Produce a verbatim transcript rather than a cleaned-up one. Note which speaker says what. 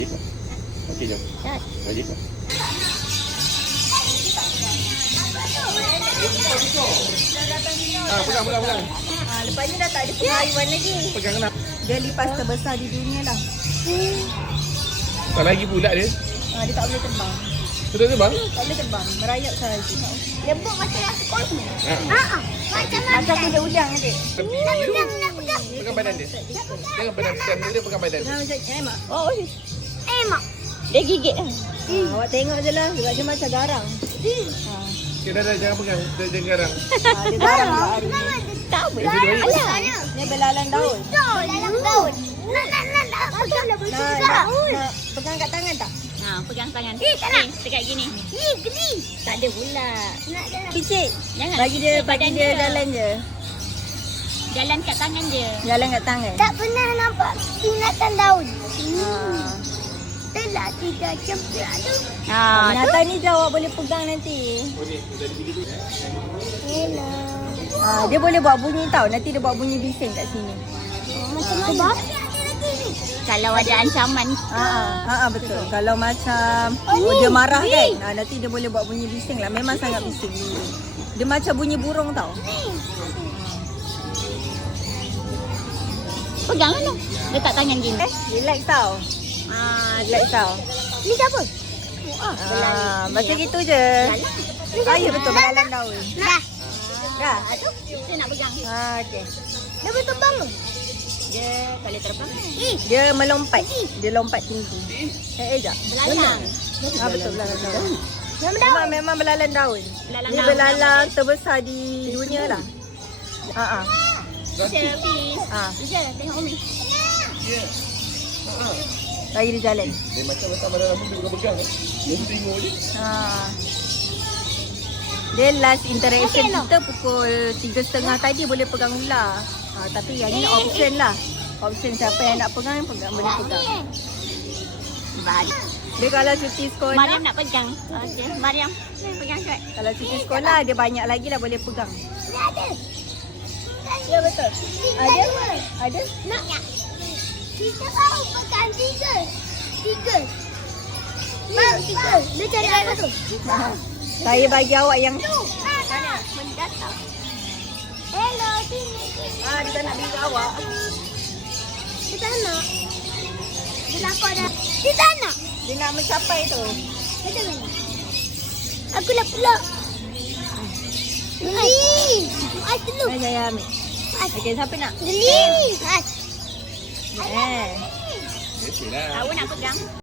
Speaker 1: Okey, jom. Lagi tu. Ah, pegang, pegang, pegang.
Speaker 2: Ah, lepas ni dah tak ada pengayuan lagi.
Speaker 1: Pegang nak.
Speaker 2: Dia lipas terbesar di dunia dah.
Speaker 1: Tak lagi pula dia.
Speaker 2: Ah, dia tak boleh terbang.
Speaker 1: Betul ke bang?
Speaker 2: Tak boleh terbang, merayap sahaja.
Speaker 3: Lembut macam nasi kurma.
Speaker 1: Ha.
Speaker 3: Ha. Macam
Speaker 2: Macam kuda udang adik.
Speaker 1: Tepi
Speaker 3: nak
Speaker 1: dia.
Speaker 3: pegang, nak pegang.
Speaker 1: Pegang badan dia. Jangan pegang tekan dia, pegang badan.
Speaker 2: Nah, macam eh mak. Oh, oi.
Speaker 3: Eh, mak.
Speaker 2: Dia gigit lah. Ah, awak tengok je lah sebab dia macam garang. Ha.
Speaker 1: Okay, dah, dah, jangan pegang. Dah, jangan garang.
Speaker 2: Ah, dia garang pula hari ni.
Speaker 3: Tak
Speaker 1: Eh, dia baik.
Speaker 3: Alah.
Speaker 2: Dia belalang daun.
Speaker 3: Dalam daun. Nak, nak, nak, nak. Betul lah, betul
Speaker 2: Nak,
Speaker 3: juga.
Speaker 2: nak, nak pegang kat tangan tak?
Speaker 4: Ha, pegang tangan.
Speaker 3: Eh, tak nak.
Speaker 4: Dekat gini.
Speaker 3: Ih, gede.
Speaker 2: Tak ada pula.
Speaker 3: Nak, nak, nak.
Speaker 2: Picit.
Speaker 4: Jangan.
Speaker 2: Bagi dia,
Speaker 4: Picit
Speaker 2: bagi
Speaker 4: badan
Speaker 2: dia
Speaker 4: dia.
Speaker 2: jalan je.
Speaker 4: Jalan kat tangan je.
Speaker 2: Jalan kat tangan.
Speaker 3: Tak pernah nampak binatang daun.
Speaker 2: Ah.
Speaker 3: Telah tidak cempeak. Aduh.
Speaker 4: Ha,
Speaker 2: Binatang ni je awak boleh pegang nanti.
Speaker 3: Hello.
Speaker 2: Ah, dia boleh buat bunyi tau. Nanti dia buat bunyi bising kat sini.
Speaker 3: Macam mana?
Speaker 4: kalau ada ancaman.
Speaker 2: Ha ah, ah, betul. Kalau macam oh, dia marah kan. Ah, nanti dia boleh buat bunyi bising lah. Memang sangat bising. Dia macam bunyi burung tau.
Speaker 4: Pegang lah. Letak tangan gini.
Speaker 2: Eh, relax tau.
Speaker 4: Ha,
Speaker 2: Relax tau.
Speaker 3: Ni siapa?
Speaker 2: Ah, macam gitu je. Ah, ya betul belalang daun.
Speaker 3: Dah.
Speaker 2: Dah.
Speaker 4: Saya nak pegang.
Speaker 2: Ah, okey.
Speaker 3: Dah bertembang ke?
Speaker 4: Dia kalau terbang.
Speaker 3: Eh,
Speaker 2: Dia melompat. Dia lompat tinggi. Eh, eh, jap.
Speaker 4: Belalang.
Speaker 2: Ah, betul belalang daun.
Speaker 3: nama
Speaker 2: Memang, memang belalang daun.
Speaker 4: Belalang
Speaker 2: Ni
Speaker 4: daun.
Speaker 2: belalang terbesar di dunia lah. Ha ah.
Speaker 4: Teacher, please.
Speaker 2: Ah,
Speaker 4: Teacher, tengok Umi.
Speaker 2: bagi dia jalan.
Speaker 1: Dia macam letak badan aku, dia pegang-pegang. Dia tengok je.
Speaker 2: Ha. Dia last interaction kita pukul tiga tiga puluh tadi boleh pegang ular. Ha, tapi yang ni option lah. Option siapa yang nak pegang, pegang boleh pegang.
Speaker 4: Balik.
Speaker 2: Dia kalau cuti sekolah,
Speaker 4: Mariam nak pegang. Okey, Mariam. Pegang kat.
Speaker 2: kalau cuti sekolah dia banyak lagi lah boleh pegang.
Speaker 3: ada.
Speaker 2: Ya betul. Ada? Ada?
Speaker 3: Nak. Kita tahu pekan tiga. Tiga. Bang, tiga. Dia cari apa tu?
Speaker 2: Saya bagi awak yang
Speaker 3: Mana? Mendatang. Hello, sini, sini.
Speaker 2: ah dia tak nak bagi awak.
Speaker 3: Dia tak nak. Dia takut dah. Dia tak nak.
Speaker 2: Dia nak mencapai tu.
Speaker 3: Macam mana? Aku nak pula. Geli. Ais dulu.
Speaker 2: Saya saya ambil. Okey, siapa nak?
Speaker 3: Geli. Ais.
Speaker 2: Eh.
Speaker 1: Okey lah.
Speaker 4: Awak nak pegang.